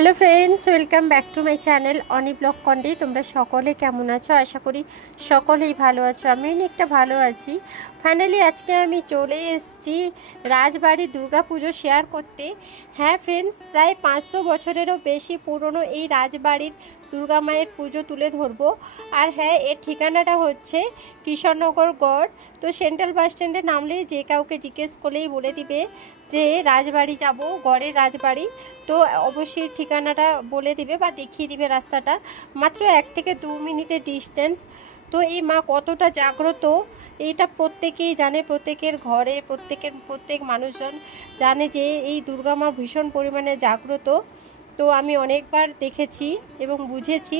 Hello friends, welcome back to my channel Oni blog কন্ডে। তোমরা সকলে কেমন আছো? আশা করি সকলেই ভালো আছো। আমি অনেকটা ভালো আছি। ফাইনালি আজকে আমি চলে এসেছি রাজবাড়ি দুর্গা পুজো শেয়ার করতে। হ্যাঁ ফ্রেন্ডস, প্রায় 500 বছরেরও বেশি পুরনো এই রাজবাড়ির দুর্গা মায়ের পুজো তুলে ধরবো। আর হ্যাঁ, এর ঠিকানাটা হচ্ছে কিশোরনগর গড়। তো সেন্ট্রাল বাস স্ট্যান্ডে নামলে যে কাউকে জিজ্ঞেস করলেই বলে দিবে যে রাজবাড়ি যাব, গড়ের রাজবাড়ি। তো অবশ্যই ঠিকানাটা বলে দিবে বা দেখিয়ে দিবে রাস্তাটা। মাত্র 1 থেকে 2 মিনিটের ডিস্টেন্স। তো এই মা কতটা জাগ্রত এইটা প্রত্যেকেই জানে, প্রত্যেকের ঘরে প্রত্যেক মানুষজন জানে যে এই দুর্গা মা ভীষণ পরিমাণে জাগ্রত। তো আমি অনেকবার দেখেছি এবং বুঝেছি।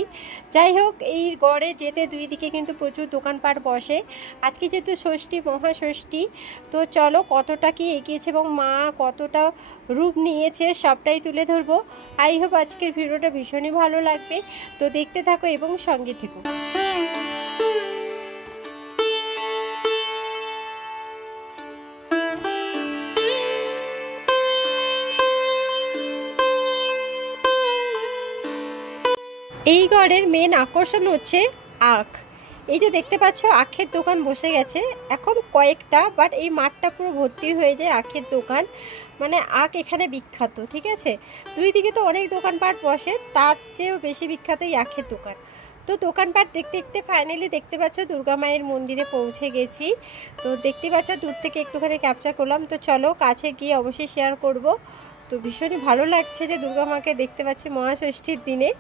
যাই হোক, এই গড়ে যেতে দুই দিকে কিন্তু প্রচুর দোকানপাট বসে। আজকে যেহেতু ষষ্ঠী, মহাষষ্ঠী, তো চলো কতটা কি এগিয়েছে এবং মা কতটা রূপ নিয়েছে সবটাই তুলে ধরবো। আই হোপ আজকের ভিডিওটা ভীষণই ভালো লাগবে। তো দেখতে থাকো এবং সঙ্গে থেকো। এই গড়ের মেন আকর্ষণ হচ্ছে আখ। এই যে দেখতে পাচ্ছ, আখের দোকান বসে গেছে এখন কয়েকটা, বাট এই মাঠটা পুরো ভর্তি হয়ে যায় আখের দোকান। মানে আখ এখানে বিখ্যাত, ঠিক আছে। দুই দিকে তো অনেক দোকানপাট বসে, তার চেয়েও বেশি বিখ্যাত এই আখের দোকান। তো দোকানপাট দেখতে দেখতে ফাইনালি দেখতে পাচ্ছ দুর্গা মায়ের মন্দিরে পৌঁছে গেছি। তো দেখতে পাচ্ছ, দূর থেকে একটুখানি ক্যাপচার করলাম। তো চলো কাছে গিয়ে অবশ্যই শেয়ার করব। তো ভীষণই ভালো লাগছে যে দুর্গা মাকে দেখতে পাচ্ছি মহাষষ্ঠীর দিনে।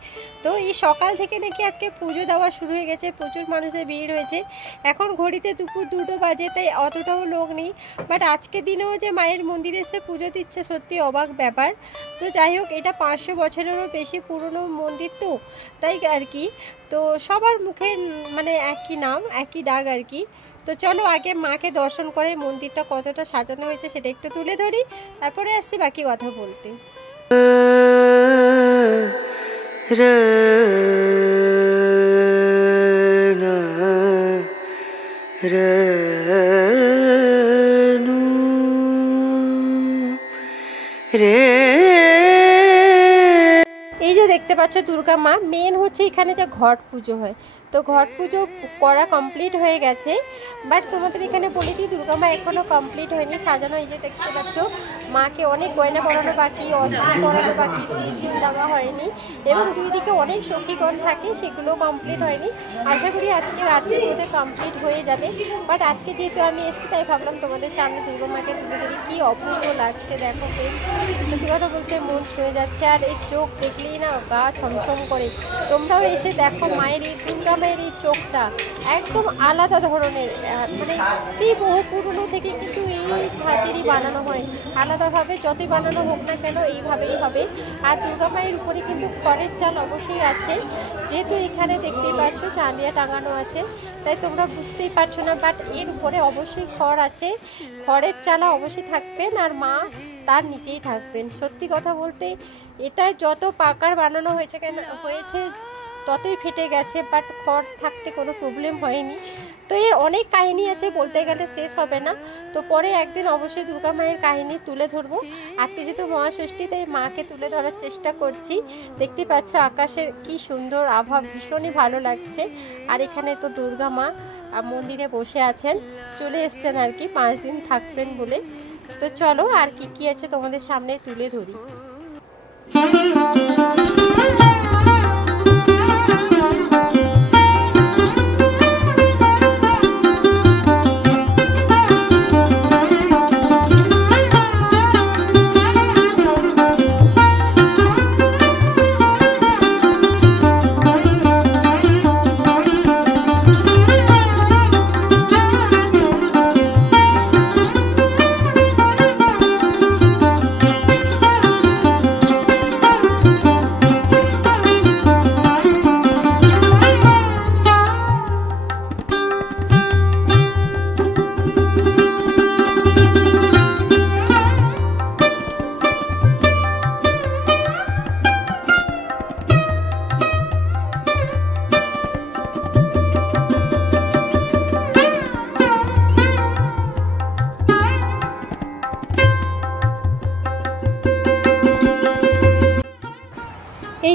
তো এই সকাল থেকে নাকি আজকে পুজো দেওয়া শুরু হয়ে গেছে, প্রচুর মানুষের ভিড় হয়েছে। এখন ঘড়িতে দুপুর 2টো বাজে, তাই অতটাও লোক নেই। বাট আজকে দিনেও যে মায়ের মন্দিরে এসে পুজো দিচ্ছে সত্যি অবাক ব্যাপার। তো যাই হোক, এটা 500 বছরেরও বেশি পুরনো মন্দির, তো তাই আর কি। তো সবার মুখে মানে একই নাম, একই ডাক আর কি। তো চলো আগে মাকে দর্শন করে মন্দিরটা কতটা সাজানো হয়েছে সেটা একটু তুলে ধরি, তারপরে আসছি বাকি কথা বলতে। এই যে দেখতে পাচ্ছ দুর্গা মা, মেন হচ্ছে এখানে যে ঘট পুজো হয়। তো ঘট পুজো করা কমপ্লিট হয়ে গেছে, বাট তোমাদের এখানে বলে দিই দুর্গা মা এখনও কমপ্লিট হয়নি সাজানো। এই যে দেখতে পাচ্ছ, মাকে অনেক গয়না পরানো বাকি, অস্ত্র পরানো বাকি, ত্রিশূল দেওয়া হয়নি এবং দুই দিকে অনেক সখীগণ থাকে, সেগুলো কমপ্লিট হয়নি। আশা করি আজকে রাত্রির মধ্যে কমপ্লিট হয়ে যাবে। বাট আজকে যেহেতু আমি এসেছি, তাই ভাবলাম তোমাদের সামনে দুর্গা মাকে তুলে ধরি। কী অপূর্ব লাগছে দেখো, সত্যি কথা বলতে মন ছুঁয়ে যাচ্ছে। আর এই চোখ দেখলেই না গা ছমছম করে। তোমরাও এসে দেখো মায়ের এই দুর্গা মায়ের এই চোখটা একদম আলাদা ধরনের। মানে সেই বহু পুরনো থেকে কিন্তু এই ধাঁচেরই বানানো হয় আলাদাভাবে, যতই বানানো হোক না কেন এইভাবেই হবে। আর দুর্গা মায়ের উপরে কিন্তু খড়ের চাল অবশ্যই আছে, যেহেতু এখানে দেখতেই পাচ্ছ চাঁদিয়া টাঙানো আছে, তাই তোমরা বুঝতেই পারছো না। বাট এর উপরে অবশ্যই খড় আছে, খড়ের চালা অবশ্যই থাকবেন আর মা তার নিচেই থাকবেন। সত্যি কথা বলতে এটা যত পাকার বানানো হয়েছে ততই ফেটে গেছে, বাট খড় থাকতে কোনো প্রবলেম হয়নি। তো এর অনেক কাহিনী আছে, বলতে গেলে শেষ হবে না। তো পরে একদিন অবশ্যই দুর্গা মায়ের কাহিনী তুলে ধরবো। আজকে যেহেতু মহাষষ্ঠী, তাই মাকে তুলে ধরার চেষ্টা করছি। দেখতে পাচ্ছ আকাশের কি সুন্দর আভা, ভীষণই ভালো লাগছে। আর এখানে তো দুর্গা মা মন্দিরে বসে আছেন, চলে এসছেন আর কি 5 দিন থাকবেন বলে। তো চলো আর কি কি আছে তোমাদের সামনে তুলে ধরি।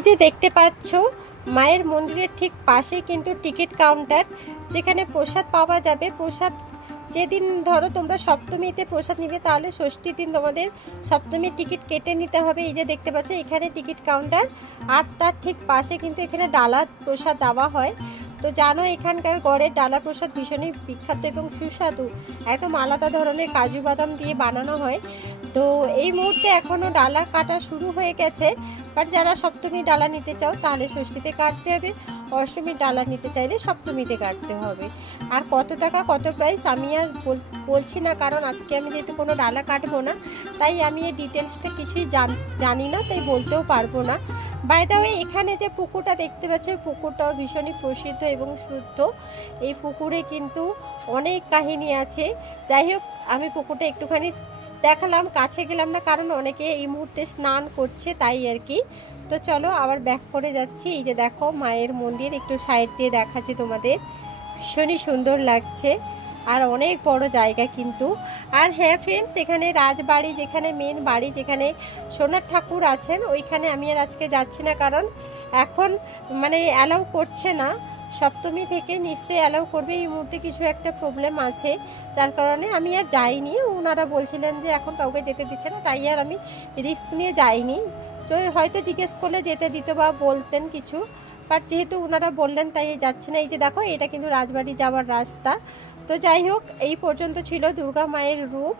যে দেখতে পাচ্ছ মায়ের মন্দিরের ঠিক পাশে কিন্তু টিকিট কাউন্টার, যেখানে প্রসাদ পাওয়া যাবে। প্রসাদ যেদিন ধরো তোমরা সপ্তমীতে প্রসাদ নিবে, তাহলে ষষ্ঠীর দিন তোমাদের সপ্তমীর টিকিট কেটে নিতে হবে। এই যে দেখতে পাচ্ছ এখানে টিকিট কাউন্টার, আর তার ঠিক পাশে কিন্তু এখানে ডালা প্রসাদ দেওয়া হয়। তো জানো এখানকার গড়ের ডালা প্রসাদ ভীষণই বিখ্যাত এবং সুস্বাদু, একদম আলাদা ধরনের কাজু বাদাম দিয়ে বানানো হয়। তো এই মুহূর্তে এখনও ডালা কাটা শুরু হয়ে গেছে, বাট যারা সপ্তমীর ডালা নিতে চাও তাহলে ষষ্ঠীতে কাটতে হবে, অষ্টমীর ডালা নিতে চাইলে সপ্তমীতে কাটতে হবে। আর কত টাকা কত প্রাইস আমি আর বলছি না, কারণ আজকে আমি যেহেতু কোনো ডালা কাটবো না, তাই আমি এই ডিটেলসটা কিছুই জানি না, তাই বলতেও পারবো না। বাই দ্য ওয়ে, এখানে যে পুকুরটা দেখতে পাচ্ছ, এই পুকুরটাও ভীষণই প্রসিদ্ধ এবং শুদ্ধ। এই পুকুরে কিন্তু অনেক কাহিনী আছে। যাই হোক, আমি পুকুরটা একটুখানি দেখালাম, কাছে গেলাম না, কারণ অনেকে এই মুহূর্তে স্নান করছে তাই আর কি। তো চলো আবার ব্যাক করে যাচ্ছি। এই যে দেখো মায়ের মন্দির, একটু সাইড দিয়ে দেখাচ্ছি তোমাদের, ভীষণই সুন্দর লাগছে আর অনেক বড় জায়গা কিন্তু। আর হ্যাঁ ফ্রেন্ডস, এখানে রাজবাড়ি, যেখানে মেন বাড়ি, যেখানে সোনার ঠাকুর আছেন, ওইখানে আমি আর আজকে যাচ্ছি না, কারণ এখন মানে অ্যালাউ করছে না। সপ্তমী থেকে নিশ্চয়ই অ্যালাউ করবে, এই মুহূর্তে কিছু একটা প্রবলেম আছে, যার কারণে আমি আর যাইনি। ওনারা বলছিলেন যে এখন কাউকে যেতে দিচ্ছে না, তাই আর আমি রিস্ক নিয়ে যাইনি। তো হয়তো জিজ্ঞেস করলে যেতে দিতে বা বলতেন কিছু, বাট যেহেতু ওনারা বললেন তাই যাচ্ছে না। এই যে দেখো এটা কিন্তু রাজবাড়ি যাওয়ার রাস্তা। তো যাই হোক, এই পর্যন্ত ছিল দুর্গা মায়ের রূপ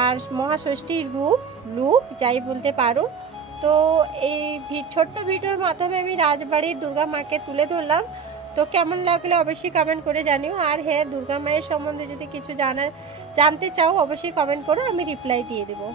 আর মহাষষ্ঠীর লুক যাই বলতে পারো। তো এই ছোট্ট ভিডিওর মাধ্যমে আমি রাজবাড়ির দুর্গা মাকে তুলে ধরলাম। তো কেমন লাগলে অবশ্যই কমেন্ট করে জানিও। আর হ্যাঁ, দুর্গা মায়ের সম্বন্ধে যদি কিছু জানতে চাও অবশ্যই কমেন্ট করো, আমি রিপ্লাই দিয়ে দেবো।